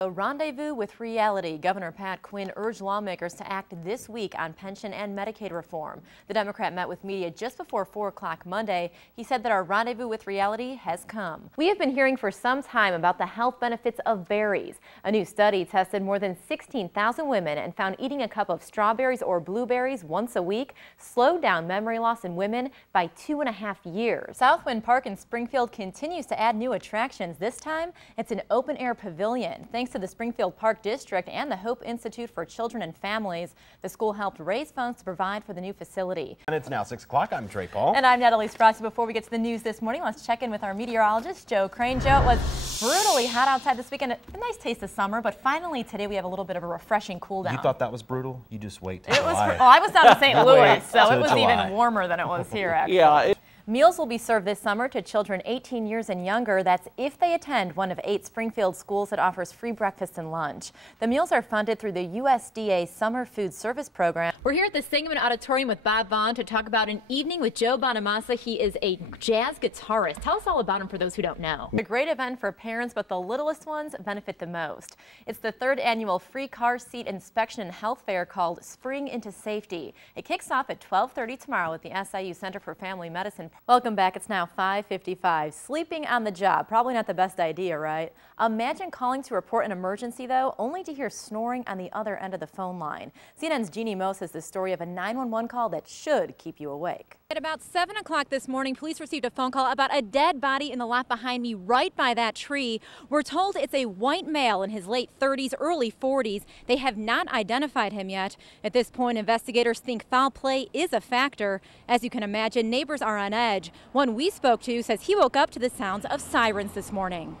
A rendezvous with reality. Governor Pat Quinn urged lawmakers to act this week on pension and Medicaid reform. The Democrat met with media just before 4 o'clock Monday. He said that our rendezvous with reality has come. We have been hearing for some time about the health benefits of berries. A new study tested more than 16,000 women and found eating a cup of strawberries or blueberries once a week slowed down memory loss in women by 2.5 years. Southwind Park in Springfield continues to add new attractions. This time, it's an open-air pavilion. Thanks to the Springfield Park District and the Hope Institute for Children and Families, the school helped raise funds to provide for the new facility. And it's now 6 o'clock. I'm Trey Paul. And I'm Natalie Sparacio. Before we get to the news this morning, let's check in with our meteorologist, Joe Crane. Joe, it was brutally hot outside this weekend. A nice taste of summer, but finally today we have a little bit of a refreshing cool down. You thought that was brutal? You just wait till It was. July. Oh, I was down in St. Louis, so it was July. even warmer than it was here, actually. Yeah. Meals will be served this summer to children 18 years and younger. That's if they attend one of 8 Springfield schools that offers free breakfast and lunch. The meals are funded through the USDA Summer Food Service Program. We're here at the Sangamon Auditorium with Bob Vaughn to talk about an evening with Joe Bonamassa. He is a jazz guitarist. Tell us all about him for those who don't know. A great event for parents, but the littlest ones benefit the most. It's the 3rd annual free car seat inspection and health fair called Spring into Safety. It kicks off at 12:30 tomorrow at the SIU Center for Family Medicine. Welcome back. It's now 5:55. Sleeping on the job, probably not the best idea, right? Imagine calling to report an emergency, though, only to hear snoring on the other end of the phone line. CNN's Jeannie Moe says the story of a 911 call that should keep you awake. At about 7 o'clock this morning, police received a phone call about a dead body in the lot behind me right by that tree. We're told it's a white male in his late 30s, early 40s. They have not identified him yet. At this point, investigators think foul play is a factor. As you can imagine, neighbors are on edge. One we spoke to says he woke up to the sounds of sirens this morning.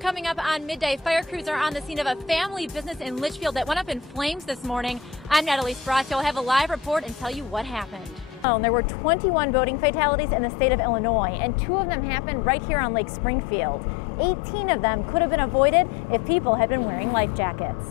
Coming up on midday, fire crews are on the scene of a family business in Litchfield that went up in flames this morning. I'm Natalie Sparacio. I'll have a live report and tell you what happened. There were 21 boating fatalities in the state of Illinois, and 2 of them happened right here on Lake Springfield. 18 of them could have been avoided if people had been wearing life jackets.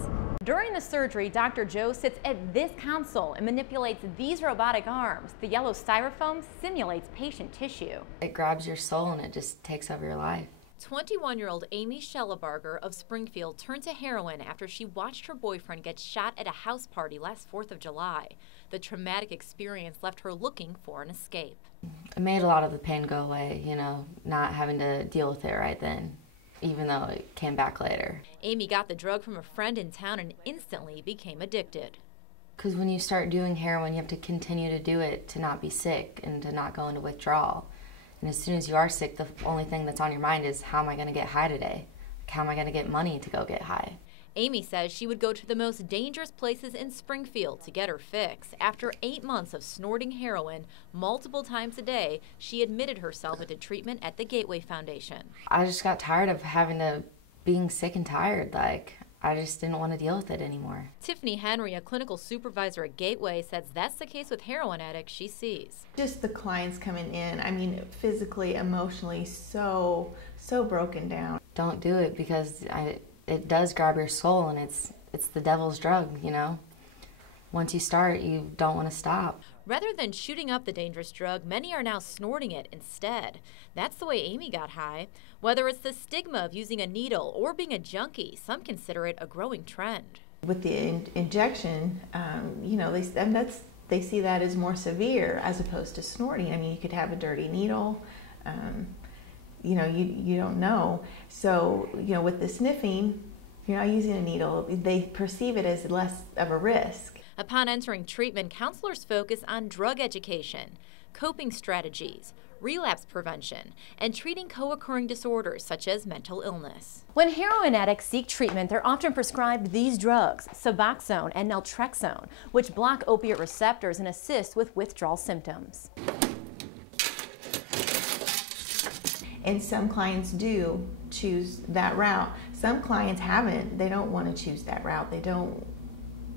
During the surgery, Dr. Joe sits at this console and manipulates these robotic arms. The yellow styrofoam simulates patient tissue. It grabs your soul and it just takes over your life. 21-year-old Amy Schellebarger of Springfield turned to heroin after she watched her boyfriend get shot at a house party last 4th of July. The traumatic experience left her looking for an escape. It made a lot of the pain go away, not having to deal with it right then, even though it came back later. Amy got the drug from a friend in town and instantly became addicted. Because when you start doing heroin, you have to continue to do it to not be sick and to not go into withdrawal. And as soon as you are sick, the only thing that's on your mind is, how am I going to get high today? How am I going to get money to go get high? Amy says she would go to the most dangerous places in Springfield to get her fix. After 8 months of snorting heroin multiple times a day, she admitted herself into treatment at the Gateway Foundation. I just got tired of being sick and tired. I just didn't want to deal with it anymore. Tiffany Henry, a clinical supervisor at Gateway, says that's the case with heroin addicts she sees. Just the clients coming in, physically, emotionally, so broken down. Don't do it because it does grab your soul, and it's the devil's drug, Once you start, you don't want to stop. Rather than shooting up the dangerous drug, many are now snorting it instead. That's the way Amy got high. Whether it's the stigma of using a needle or being a junkie, some consider it a growing trend. With the injection, they see that as more severe as opposed to snorting. You could have a dirty needle. You don't know. So, with the sniffing, you're not using a needle. They perceive it as less of a risk. Upon entering treatment, counselors focus on drug education, coping strategies, relapse prevention, and treating co-occurring disorders such as mental illness. When heroin addicts seek treatment, they're often prescribed these drugs, Suboxone and naltrexone, which block opiate receptors and assist with withdrawal symptoms. And some clients do choose that route. Some clients haven't. They don't want to choose that route.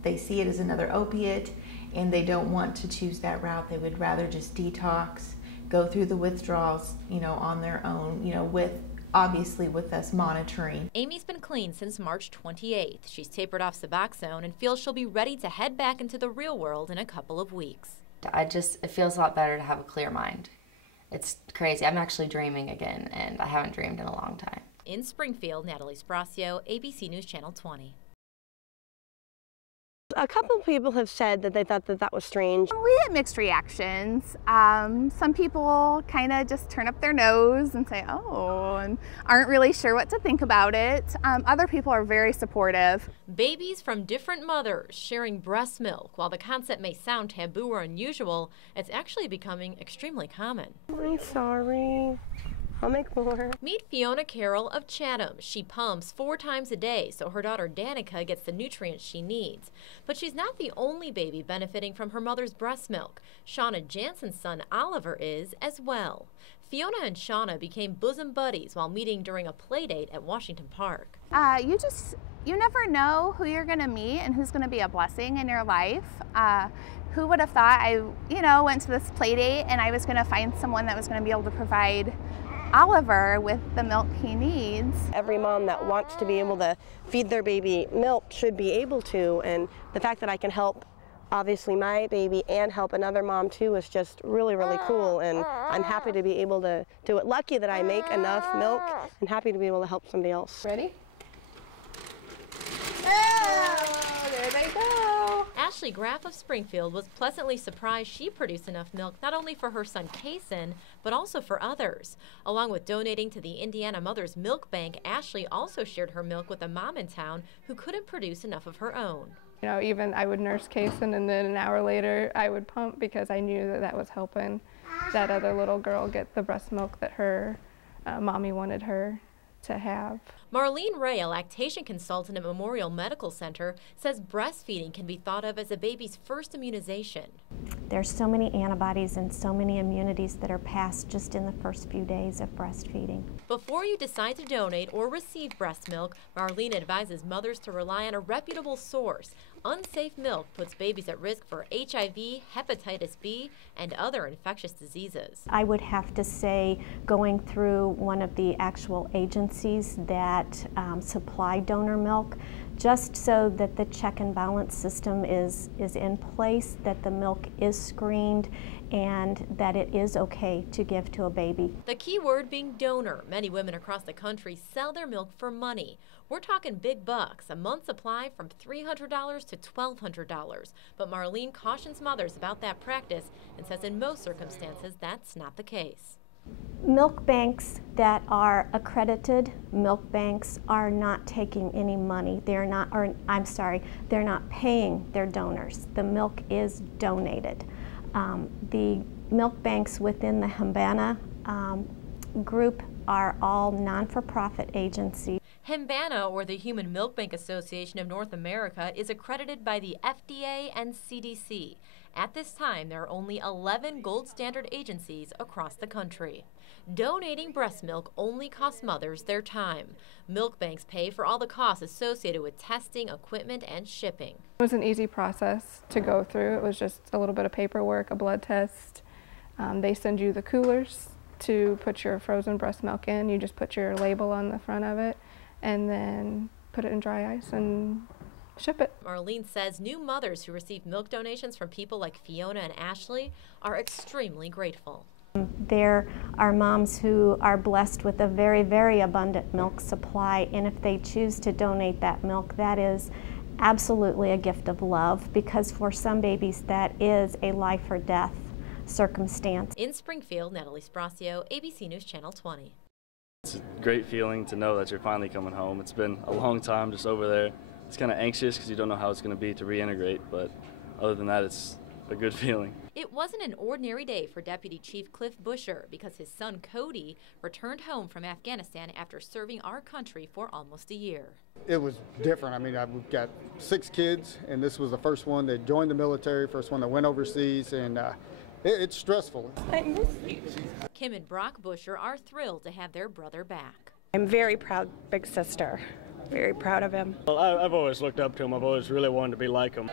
They see it as another opiate, and they don't want to choose that route. They would rather just detox, go through the withdrawals, on their own, obviously with us monitoring. Amy's been clean since March 28th. She's tapered off Suboxone and feels she'll be ready to head back into the real world in a couple of weeks. It feels a lot better to have a clear mind. It's crazy. I'm actually dreaming again, and I haven't dreamed in a long time. In Springfield, Natalie Sparacio, ABC News Channel 20. A couple of people have said that they thought that that was strange. We get mixed reactions. Some people kind of just turn up their nose and say, oh, and aren't really sure what to think about it. Other people are very supportive. Babies from different mothers sharing breast milk. While the concept may sound taboo or unusual, it's actually becoming extremely common. I'm sorry. I'll make more. Meet Fiona Carroll of Chatham. She pumps 4 times a day so her daughter Danica gets the nutrients she needs. But she's not the only baby benefiting from her mother's breast milk. Shauna Jansen's son Oliver is as well. Fiona and Shauna became bosom buddies while meeting during a play date at Washington Park. You never know who you're going to meet and who's going to be a blessing in your life. Who would have thought I went to this play date and I was going to find someone that was going to be able to provide Oliver with the milk he needs. Every mom that wants to be able to feed their baby milk should be able to, and the fact that I can help obviously my baby and help another mom too is just really, really cool, and I'm happy to be able to do it. Lucky that I make enough milk and happy to be able to help somebody else. Ready? Oh, there they go. Ashley Graff of Springfield was pleasantly surprised she produced enough milk not only for her son Kason, but also for others. Along with donating to the Indiana Mother's Milk Bank, Ashley also shared her milk with a mom in town who couldn't produce enough of her own. Even I would nurse Kason, and then an hour later I would pump because I knew that that was helping that other little girl get the breast milk that her mommy wanted her to have. Marlene Ray, a lactation consultant at Memorial Medical Center, says breastfeeding can be thought of as a baby's first immunization. There's so many antibodies and so many immunities that are passed just in the first few days of breastfeeding. Before you decide to donate or receive breast milk, Marlene advises mothers to rely on a reputable source. Unsafe milk puts babies at risk for HIV, hepatitis B, and other infectious diseases. I would have to say going through one of the actual agencies that supply donor milk, just so that the check and balance system is in place, that the milk is screened, and that it is okay to give to a baby. The key word being donor. Many women across the country sell their milk for money. We're talking big bucks, a month supply from $300 to $1,200. But Marlene cautions mothers about that practice and says in most circumstances that's not the case. Milk banks that are accredited milk banks are not taking any money. They're not paying their donors. The milk is donated. The milk banks within the Hembana group are all non-for-profit agencies. Hembana, or the Human Milk Bank Association of North America, is accredited by the FDA and CDC. At this time, there are only 11 gold standard agencies across the country. Donating breast milk only costs mothers their time. Milk banks pay for all the costs associated with testing, equipment, and shipping. It was an easy process to go through. It was just a little bit of paperwork, a blood test. They send you the coolers to put your frozen breast milk in. You just put your label on the front of it and then put it in dry ice and ship it. Marlene says new mothers who receive milk donations from people like Fiona and Ashley are extremely grateful. There are moms who are blessed with a very, very abundant milk supply, and if they choose to donate that milk, that is absolutely a gift of love, because for some babies that is a life or death circumstance. In Springfield, Natalie Sparacio, ABC News Channel 20. It's a great feeling to know that you're finally coming home. It's been a long time just over there. It's kind of anxious because you don't know how it's going to be to reintegrate, but other than that, it's a good feeling. It wasn't an ordinary day for Deputy Chief Cliff Busher because his son Cody returned home from Afghanistan after serving our country for almost a year. It was different. I mean, we've got 6 kids, and this was the first one that joined the military, first one that went overseas, and it's stressful. I miss you. Kim and Brock Busher are thrilled to have their brother back. I'm very proud big sister. Very proud of him. Well, I've always looked up to him. I've always really wanted to be like him.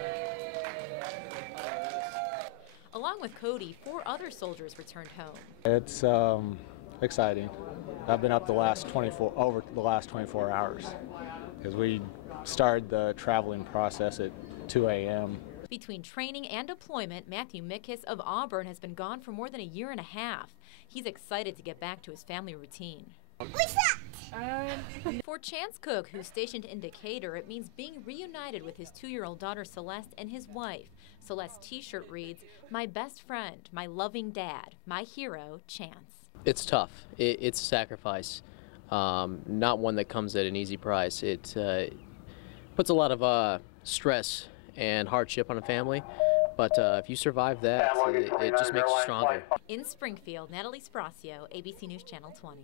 Along with Cody, 4 other soldiers returned home. It's exciting. I've been up over the last 24 hours because we started the traveling process at 2 a.m. Between training and deployment, Matthew Mickis of Auburn has been gone for more than a year and a half. He's excited to get back to his family routine. What's that? For Chance Cook, who's stationed in Decatur, it means being reunited with his 2-year-old daughter Celeste and his wife. Celeste's t-shirt reads, "My best friend, my loving dad, my hero, Chance." It's tough. It's a sacrifice, not one that comes at an easy price. It puts a lot of stress and hardship on a family, but if you survive that, it just makes you stronger. In Springfield, Natalie Sparacio, ABC News Channel 20.